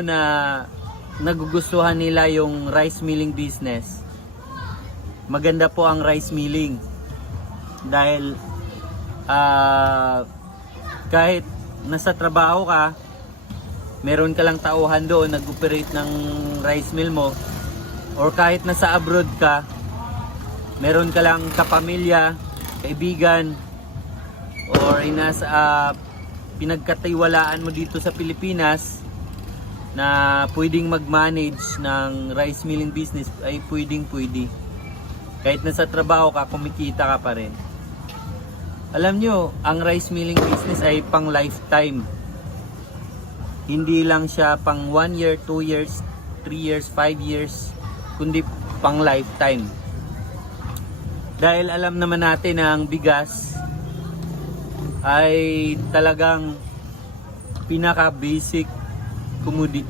na nagugustuhan nila yung rice milling business, maganda po ang rice milling dahil kahit nasa trabaho ka, meron ka lang tauhan doon nag-operate ng rice mill mo, or kahit nasa abroad ka, meron ka lang kapamilya, kaibigan, or pinagkatiwalaan mo dito sa Pilipinas na pwedeng mag-manage ng rice milling business, ay pwede. Kahit nasa trabaho ka, kumikita ka pa rin. Alam nyo, ang rice milling business ay pang lifetime. Hindi lang siya pang 1 year, 2 years, 3 years, 5 years, kundi pang lifetime. Dahil alam naman natin na ang bigas ay talagang pinaka-basic commodity